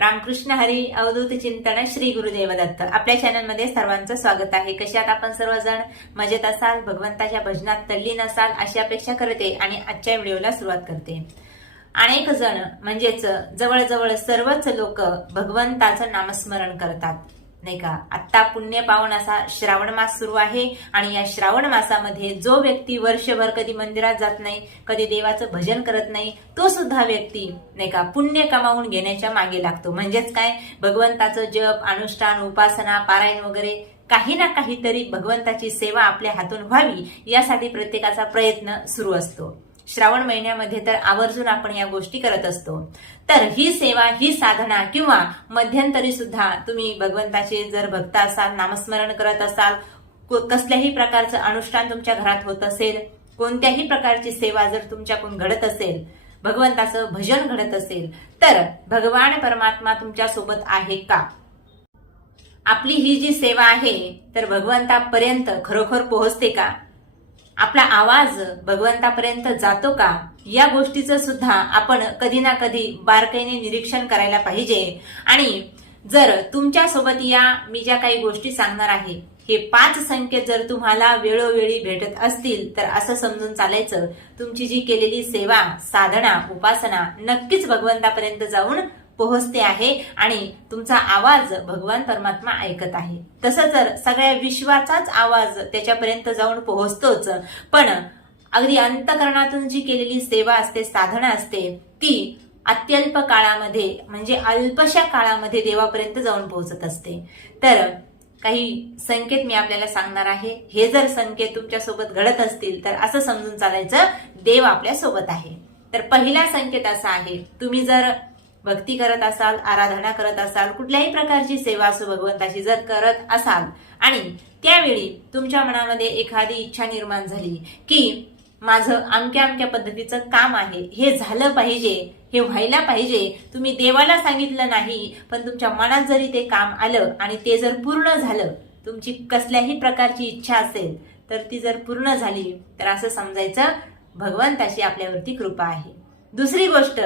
रामकृष्ण हरी अवधूत चिंतन श्री गुरुदेव दत्त आपल्या चॅनलमध्ये सर्वांचं स्वागत आहे. कशात आपण सर्वजण मजेत असाल भगवंताच्या भजनात तल्लीन असाल अशी अपेक्षा करते आणि आजच्या व्हिडिओला सुरुवात करते. अनेक जण म्हणजेच जवळजवळ सर्वच लोक भगवंताचं नामस्मरण करतात. नाही का? आत्ता पुण्य पावन असा श्रावण मास सुरू आहे आणि या श्रावण मासामध्ये जो व्यक्ती वर्षभर कधी मंदिरात जात नाही कधी देवाचं भजन करत नाही तो सुद्धा व्यक्ती नाही का पुण्य कमावून घेण्याच्या मागे लागतो. म्हणजेच काय? भगवंताचं जप अनुष्ठान उपासना पारायण वगैरे काही ना काहीतरी भगवंताची सेवा आपल्या हातून व्हावी यासाठी प्रत्येकाचा प्रयत्न सुरू असतो. श्रावण महिन्यामध्ये तर आवर्जून आपण या गोष्टी करत असतो. तर ही सेवा ही साधना किंवा मध्यंतरी सुद्धा तुम्ही भगवंताचे जर भक्त असाल नामस्मरण करत असाल को- कसल्याही प्रकारचं अनुष्ठान तुमच्या घरात होत असेल कोणत्याही प्रकारची सेवा जर तुमच्याकडून घडत असेल भगवंताचं भजन घडत असेल तर भगवान परमात्मा तुमच्यासोबत आहे का? आपली ही जी सेवा आहे तर भगवंतापर्यंत खरोखर पोहोचते का? आपला आवाज भगवंतापर्यंत जातो का? या गोष्टीचं सुद्धा आपण कधी ना कधी बारकाईने निरीक्षण करायला पाहिजे. आणि जर तुमच्यासोबत या मी ज्या काही गोष्टी सांगणार आहे हे पाच संकेत जर तुम्हाला वेळोवेळी भेटत असतील तर असं समजून चालायचं. तुमची जी केलेली सेवा साधना उपासना नक्कीच भगवंतापर्यंत जाऊन पोहोचते आहे आणि तुमचा आवाज भगवान परमात्मा ऐकत आहे. तसं तर सगळ्या विश्वाचाच आवाज त्याच्यापर्यंत जाऊन पोहोचतोच. पण अगदी अंतकरणातून जी केलेली सेवा असते साधना असते ती अत्यल्प काळामध्ये म्हणजे अल्पशा काळामध्ये देवापर्यंत जाऊन पोहोचत असते. तर काही संकेत मी आपल्याला सांगणार आहे. हे जर संकेत तुमच्यासोबत घडत असतील तर असं समजून चालायचं देव आपल्यासोबत आहे. तर पहिला संकेत असा आहे तुम्ही जर भक्ती करत असाल आराधना करत असाल कुठल्याही प्रकारची सेवा असो भगवंताची जर करत असाल. आणि त्यावेळी तुमच्या मनामध्ये एखादी इच्छा निर्माण झाली की माझं अमक्या अमक्या पद्धतीचं काम आहे हे झालं पाहिजे हे व्हायला पाहिजे. तुम्ही देवाला सांगितलं नाही पण तुमच्या मनात जरी ते काम आलं आणि ते जर पूर्ण झालं तुमची कसल्याही प्रकारची इच्छा असेल तर ती जर पूर्ण झाली तर असं समजायचं भगवंताची आपल्यावरती कृपा आहे. दुसरी गोष्ट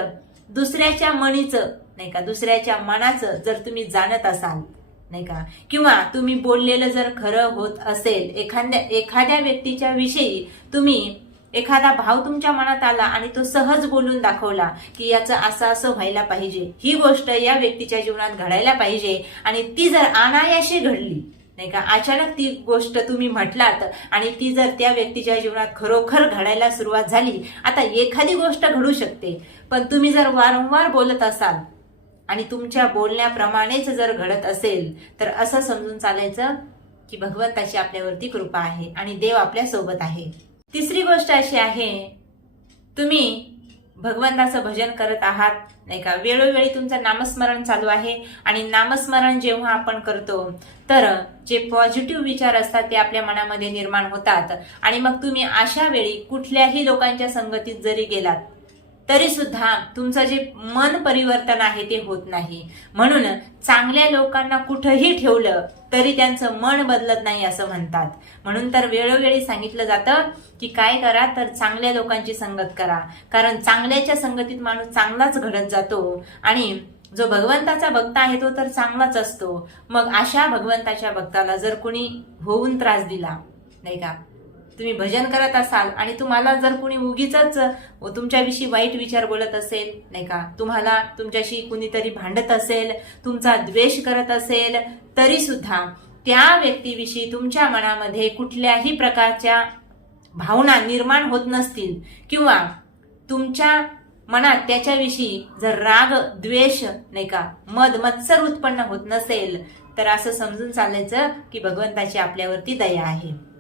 दुसऱ्याच्या मनीचं नाही का? दुसऱ्याच्या मनाचं जर तुम्ही जाणत असाल नाही का? किंवा तुम्ही बोललेलं जर खरं होत असेल एखाद्या एखाद्या व्यक्तीच्या विषयी तुम्ही एखादा भाव तुमच्या मनात आला आणि तो सहज बोलून दाखवला की याचं असं असं व्हायला पाहिजे. ही गोष्ट या व्यक्तीच्या जीवनात घडायला पाहिजे आणि ती जर अनायाशी घडली नाही का? अचानक ती गोष्ट तुम्ही म्हटलात आणि ती जर त्या व्यक्तीच्या जीवनात खरोखर घडायला सुरुवात झाली आता एखादी गोष्ट घडू शकते. पण तुम्ही जर वारंवार बोलत असाल आणि तुमच्या बोलण्याप्रमाणेच जर घडत असेल तर असं समजून चालायचं की भगवंताची आपल्यावरती कृपा आहे आणि देव आपल्यासोबत आहे. तिसरी गोष्ट अशी आहे तुम्ही भगवंताचं भजन करत आहात नाही का? वेळोवेळी तुमचं नामस्मरण चालू आहे आणि नामस्मरण जेव्हा आपण करतो तर जे पॉझिटिव्ह विचार असतात ते आपल्या मनामध्ये निर्माण होतात. आणि मग तुम्ही अशा वेळी कुठल्याही लोकांच्या संगतीत जरी गेलात तरी सुद्धा तुमचं जे मन परिवर्तन आहे ते होत नाही. म्हणून चांगल्या लोकांना कुठंही ठेवलं तरी त्यांचं मन बदलत नाही असं म्हणतात. म्हणून तर वेळोवेळी सांगितलं जातं की काय करा तर चांगल्या लोकांची संगत करा. कारण चांगल्याच्या संगतीत माणूस चांगलाच घडत जातो आणि जो भगवंताचा भक्त आहे तो तर चांगलाच असतो. मग अशा भगवंताच्या भक्ताला जर कुणी होऊन त्रास दिला नाही का? तुम्ही भजन करत असाल आणि तुम्हाला जर कुणी उगीच तुमच्याविषयी वाईट विचार बोलत असेल नाही का? तुम्हाला तुमच्याशी कुणीतरी भांडत असेल तुमचा द्वेष करत असेल तरी सुद्धा त्या व्यक्तीविषयी तुमच्या मनामध्ये कुठल्याही प्रकारच्या भावना निर्माण होत नसतील. किंवा तुमच्या मनात त्याच्याविषयी जर राग द्वेष नाही का मद मत्सर उत्पन्न होत नसेल तर असं समजून चालायचं की भगवंताची आपल्यावरती दया आहे.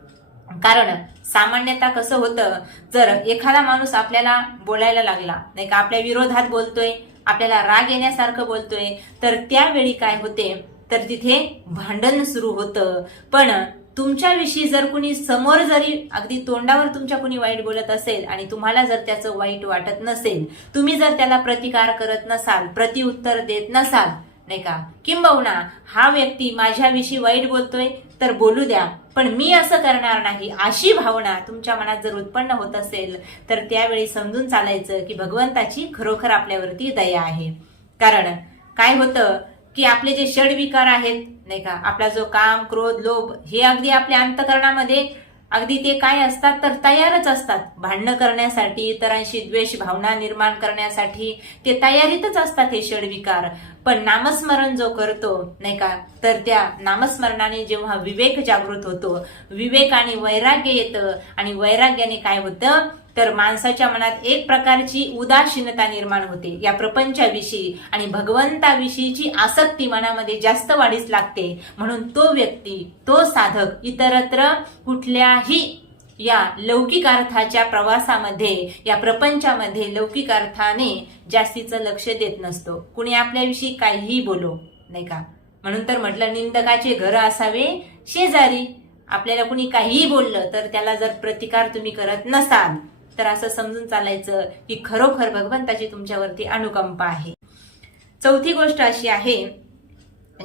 कारण सामान्यतः कसं होतं जर एखादा माणूस आपल्याला बोलायला लागला नाही का आपल्या विरोधात बोलतोय आपल्याला राग येण्यासारखं बोलतोय तर त्यावेळी काय होते तर तिथे भांडण सुरू होतं. पण तुमच्याविषयी जर कुणी समोर जरी अगदी तोंडावर तुमच्या कुणी वाईट बोलत असेल आणि तुम्हाला जर त्याचं वाईट वाटत नसेल तुम्ही जर त्याला प्रतिकार करत नसाल प्रतिउत्तर देत नसाल नाही का? किंबहुना हा व्यक्ती माझ्याविषयी वाईट बोलतोय तर बोलू द्या. पण मी असं करणार नाही. अशी भावना तुमच्या मनात जर उत्पन्न होत असेल तर त्यावेळी समजून चालायचं की भगवंताची खरोखर आपल्यावरती दया आहे. कारण काय होतं की आपले जे षडविकार आहेत नाही का? आपला जो काम क्रोध लोभ हे अगदी आपल्या अंतकरणामध्ये अगदी ते काय असतात तर तयारच असतात. भांडणं करण्यासाठी इतरांशी द्वेष भावना निर्माण करण्यासाठी ते तयारीतच असतात हे षडविकार. पण नामस्मरण जो करतो नाही का तर त्या नामस्मरणाने जेव्हा विवेक जागृत होतो विवेक आणि वैराग्य येतं. आणि वैराग्याने काय होतं? तर माणसाच्या मनात एक प्रकारची उदासीनता निर्माण होते. या प्रपंचाविषयी आणि भगवंताविषयीची आसक्ती मनामध्ये जास्त वाढीस लागते. म्हणून तो व्यक्ती तो साधक इतरत्र कुठल्याही या लौकिक अर्थाच्या प्रवासामध्ये या प्रपंचामध्ये लौकिक अर्थाने जास्तीचं लक्ष देत नसतो. कुणी आपल्याविषयी काहीही बोलो नाही का? म्हणून तर म्हटलं निंदकाचे घर असावे शेजारी आपल्याला कुणी काहीही बोललं तर त्याला जर प्रतिकार तुम्ही करत नसाल तर असं समजून चालायचं की खरोखर भगवंताची तुमच्यावरती अनुकंपा आहे. चौथी गोष्ट अशी आहे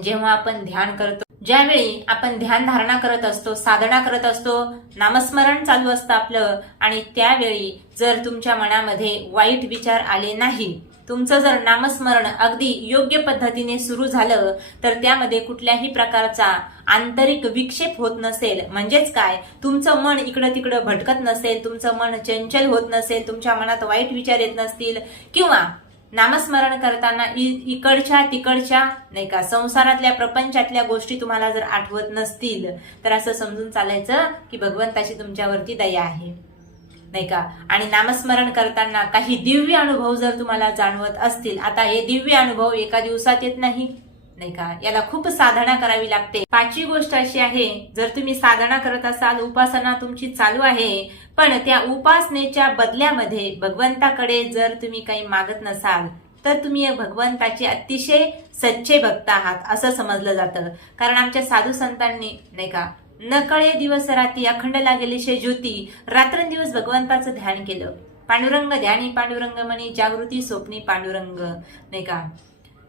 जेव्हा आपण ध्यान करतो ज्यावेळी आपण ध्यान धारणा करत असतो साधना करत असतो नामस्मरण चालू असतं आपलं आणि त्यावेळी जर तुमच्या मनामध्ये वाईट विचार आले नाही तुमचं जर नामस्मरण अगदी योग्य पद्धतीने सुरू झालं तर त्यामध्ये कुठल्याही प्रकारचा आंतरिक विक्षेप होत नसेल. म्हणजेच काय? तुमचं मन इकडं तिकडं भटकत नसेल तुमचं मन चंचल होत नसेल तुमच्या मनात वाईट विचार येत नसतील किंवा नामस्मरण करताना इ- इकडच्या तिकडच्या नाही का संसारातल्या प्रपंचातल्या गोष्टी तुम्हाला जर आठवत नसतील तर असं समजून चालायचं की भगवंताची तुमच्यावरती दया आहे. नाही का? आणि नामस्मरण करताना काही दिव्य अनुभव जर तुम्हाला जाणवत असतील आता हे दिव्य अनुभव एका दिवसात येत नाही. नाही का? याला खूप साधना करावी लागते. पाचवी गोष्ट अशी आहे जर तुम्ही साधना करत असाल उपासना तुमची चालू आहे पण त्या उपासनेच्या बदल्यामध्ये भगवंताकडे जर तुम्ही काही मागत नसाल तर तुम्ही भगवंताचे अतिशय सच्चे भक्त आहात असं समजलं जातं. कारण आमच्या साधू संतांनी नाही का नकळे दिवस राती अखंडला गेली शे ज्योती रात्रंदिवस भगवंताचं ध्यान केलं. पांडुरंग ध्यानी पांडुरंग म्हणी जागृती स्वप्नी पांडुरंग नाही का?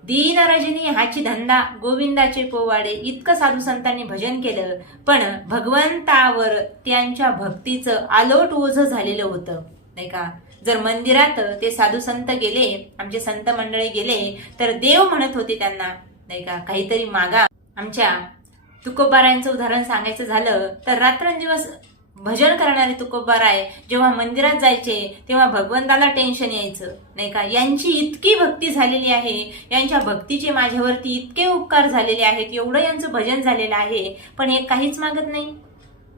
दीनरजनी हाची धंदा गोविंदाचे पोवाडे इतकं साधू संतांनी भजन केलं. पण भगवंतावर त्यांच्या भक्तीचं आलोट ओझ झालेलं होतं. नाही का? जर मंदिरात ते साधू संत गेले आमचे संत मंडळी गेले तर देव म्हणत होते त्यांना नाही का? काहीतरी मागा. आमच्या तुकोबारांचं उदाहरण सांगायचं झालं तर रात्रंदिवस भजन करणारे तुकोबाराय जेव्हा मंदिरात जायचे तेव्हा भगवंताला टेन्शन यायचं. नाही का? यांची इतकी भक्ती झालेली आहे. यांच्या भक्तीचे माझ्यावरती इतके उपकार झालेले आहेत. एवढं यांचं भजन झालेलं आहे. पण हे काहीच मागत नाही.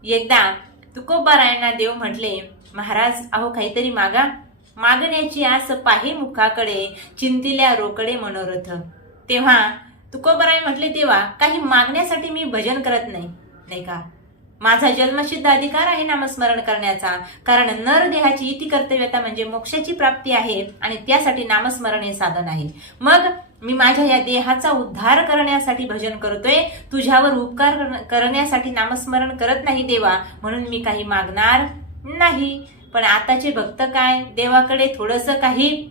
एकदा तुकोबारायांना देव म्हटले महाराज अहो काहीतरी मागा. मागण्याची आस पाही मुखाकडे चिंतिल्या रोकडे मनोरथ. तेव्हा तुकोबराय म्हटले तेव्हा काही मागण्यासाठी मी भजन करत नाही. नाही का? माझा जन्मसिद्ध अधिकार आहे नामस्मरण करण्याचा. कारण नर देहाची इति कर्तव्यता म्हणजे मोक्षाची प्राप्ती आहे आणि त्यासाठी नामस्मरण हे साधन आहे. मग मी माझ्या या देहाचा उद्धार करण्यासाठी भजन करतोय. तुझ्यावर उपकार करण्यासाठी नामस्मरण करत नाही देवा म्हणून मी काही मागणार नाही. पण आताचे भक्त काय? देवाकडे थोडस काही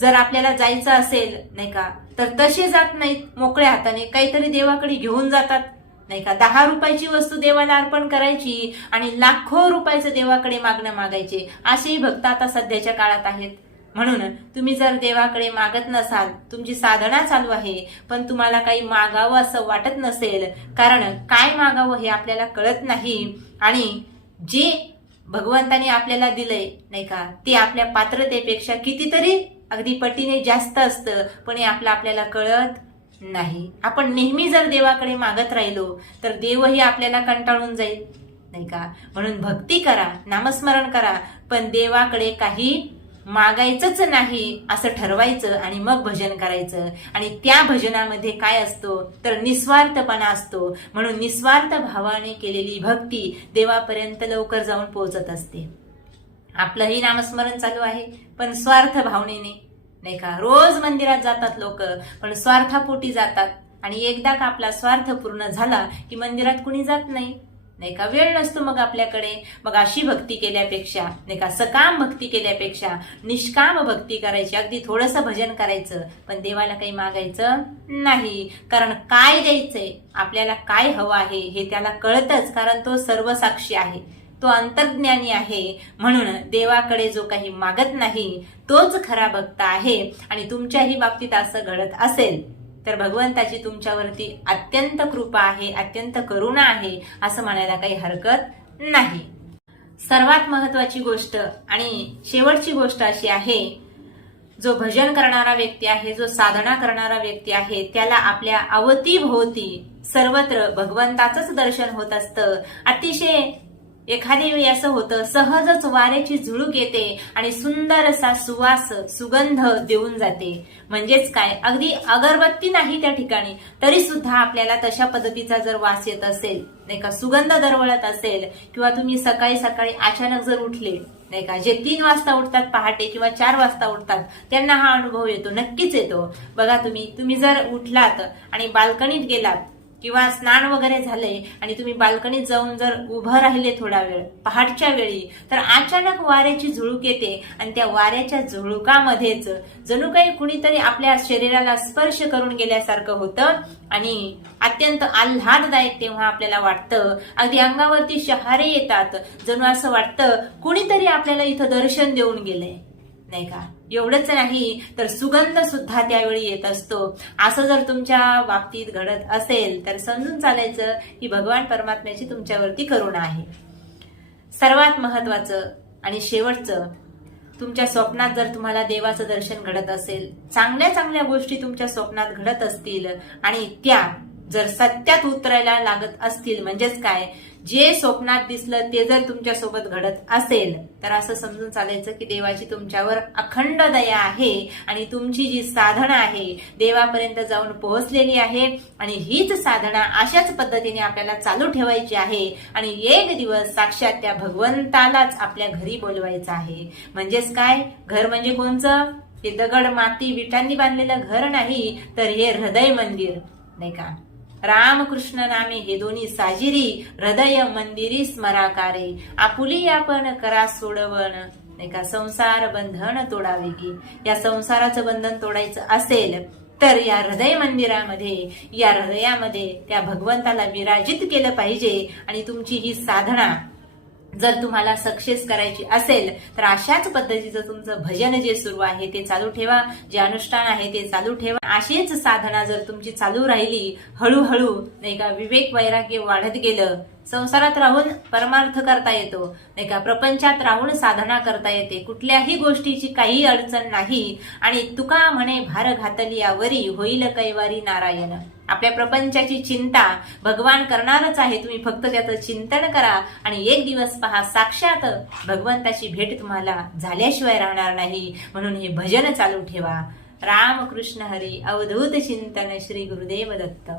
जर आपल्याला जायचं असेल नाही का? तर तसे जात नाहीत. मोकळ्या हाताने काहीतरी देवाकडे घेऊन जातात. नाही का? दहा रुपयाची वस्तू देवाला अर्पण करायची आणि लाखो रुपयाचं देवाकडे मागणं मागायचे असेही भक्त आता सध्याच्या काळात आहेत. म्हणून तुम्ही जर देवाकडे मागत नसाल तुमची साधना चालू आहे पण तुम्हाला काही मागावं असं वाटत नसेल कारण काय मागावं हे आपल्याला कळत नाही आणि जे भगवंताने आपल्याला दिलंय नाही का ते आपल्या पात्रतेपेक्षा कितीतरी अगदी पटीने जास्त असतं पण हे आपलं आपल्याला कळत नाही. आपण नेहमी जर देवाकडे मागत राहिलो तर देवही आपल्याला कंटाळून जाईल. नाही का? म्हणून भक्ती करा नामस्मरण करा पण देवाकडे काही मागायचंच नाही असं ठरवायचं आणि मग भजन करायचं. आणि त्या भजनामध्ये काय असतो? तर निस्वार्थपणा असतो. म्हणून निस्वार्थ भावाने केलेली भक्ती देवापर्यंत लवकर जाऊन पोहोचत असते. आपलंही नामस्मरण चालू आहे पण स्वार्थ भावनेने. नाही का? रोज मंदिरात जातात लोक पण स्वार्थापोटी जातात. आणि एकदा का आपला स्वार्थ पूर्ण झाला की मंदिरात कुणी जात नाही? नाही का? वेळ नसतो मग आपल्याकडे. मग अशी भक्ती केल्यापेक्षा नाही का? सकाम भक्ती केल्यापेक्षा निष्काम भक्ती करायची. अगदी थोडंसं भजन करायचं पण देवाला काही मागायचं नाही. कारण काय द्यायचंय? आपल्याला काय हवं आहे? हे त्याला कळतच कारण तो सर्व साक्षी आहे. तो अंतर्ज्ञानी आहे. म्हणून देवाकडे जो काही मागत नाही तोच खरा भक्त आहे. आणि तुमच्याही बाबतीत असं घडत असेल तर भगवंताची तुमच्यावरती अत्यंत कृपा आहे अत्यंत करुणा आहे असं म्हणायला काही हरकत नाही. सर्वात महत्वाची गोष्ट आणि शेवटची गोष्ट अशी आहे जो भजन करणारा व्यक्ती आहे जो साधना करणारा व्यक्ती आहे त्याला आपल्या अवतीभोवती सर्वत्र भगवंताचंच दर्शन होत असतं. अतिशय एखाद्या वेळी असं होतं सहजच वाऱ्याची झुळूक येते आणि सुंदर असा सुवास सुगंध देऊन जाते. म्हणजेच काय? अगदी अगरबत्ती नाही त्या ठिकाणी तरी सुद्धा आपल्याला तशा पद्धतीचा जर वास येत असेल नाही का सुगंध दरवळत असेल किंवा तुम्ही सकाळी सकाळी अचानक जर उठले नाही का जे तीन वाजता उठतात पहाटे किंवा चार वाजता उठतात त्यांना हा अनुभव येतो नक्कीच येतो. बघा तुम्ही तुम्ही जर उठलात आणि बाल्कनीत गेलात किंवा स्नान वगैरे झाले आणि तुम्ही बाल्कनीत जाऊन जर उभं राहिले थोडा वेळ पहाटच्या वेळी तर अचानक वाऱ्याची झुळूक येते आणि त्या वाऱ्याच्या झुळुकामध्येच जणू काही कुणीतरी आपल्या शरीराला स्पर्श करून गेल्यासारखं होतं आणि अत्यंत आल्हाददायक तेव्हा आपल्याला वाटतं. अगदी अंगावरती शहारे येतात. जणू असं वाटतं कुणीतरी आपल्याला इथं दर्शन देऊन गेलंय. नाही का? एवढंच नाही तर सुगंध सुद्धा त्यावेळी येत असतो. असं जर तुमच्या बाबतीत घडत असेल तर समजून चालायचं की भगवान परमात्म्याची तुमच्यावरती करुणा आहे. सर्वात महत्वाचं आणि शेवटचं तुमच्या स्वप्नात जर तुम्हाला देवाचं दर्शन घडत असेल चांगल्या चांगल्या गोष्टी तुमच्या स्वप्नात घडत असतील आणि त्या जर सत्यात उतरायला लागत असतील म्हणजेच काय? जे स्वप्नात दिसलं ते जर तुमच्यासोबत घडत असेल तर असं समजून चालायचं की देवाची तुमच्यावर अखंड दया आहे आणि तुमची जी साधना आहे देवापर्यंत जाऊन पोहोचलेली आहे आणि हीच साधना अशाच पद्धतीने आपल्याला चालू ठेवायची आहे आणि एक दिवस साक्षात त्या भगवंतालाच आपल्या घरी बोलवायचं आहे. म्हणजेच काय? घर म्हणजे कोणचं? ते दगड माती विटांनी बांधलेलं घर नाही तर हे हृदय मंदिर नाही का? रामकृष्ण नामे हे दोन्ही साजिरी हृदय मंदिरी स्मराकारे. आपुली आपण करा सोडवण नाही का संसार बंधन तोडावे की. या संसाराचं बंधन तोडायचं असेल तर या हृदय मंदिरामध्ये या हृदयामध्ये त्या भगवंताला विराजित केलं पाहिजे आणि तुमची ही साधना जर तुम्हाला सक्सेस करायची असेल तर अशाच पद्धतीचं तुमचं भजन जे सुरू आहे ते चालू ठेवा. जे अनुष्ठान आहे ते चालू ठेवा. अशीच साधना जर तुमची चालू राहिली हळूहळू नाही का विवेक वैराग्य वाढत गेलं संसारात राहून परमार्थ करता येतो. नाही का? प्रपंचात राहून साधना करता येते. कुठल्याही गोष्टीची काही अडचण नाही. आणि तुका म्हणे भार घातली यावरी होईल कैवारी नारायण. आपल्या प्रपंचाची चिंता भगवान करणारच आहे. तुम्ही फक्त त्याचं चिंतन करा आणि एक दिवस पहा साक्षात भगवंताची भेट तुम्हाला झाल्याशिवाय राहणार नाही. म्हणून हे भजन चालू ठेवा. राम कृष्ण हरी अवधूत चिंतन श्री गुरुदेव दत्त.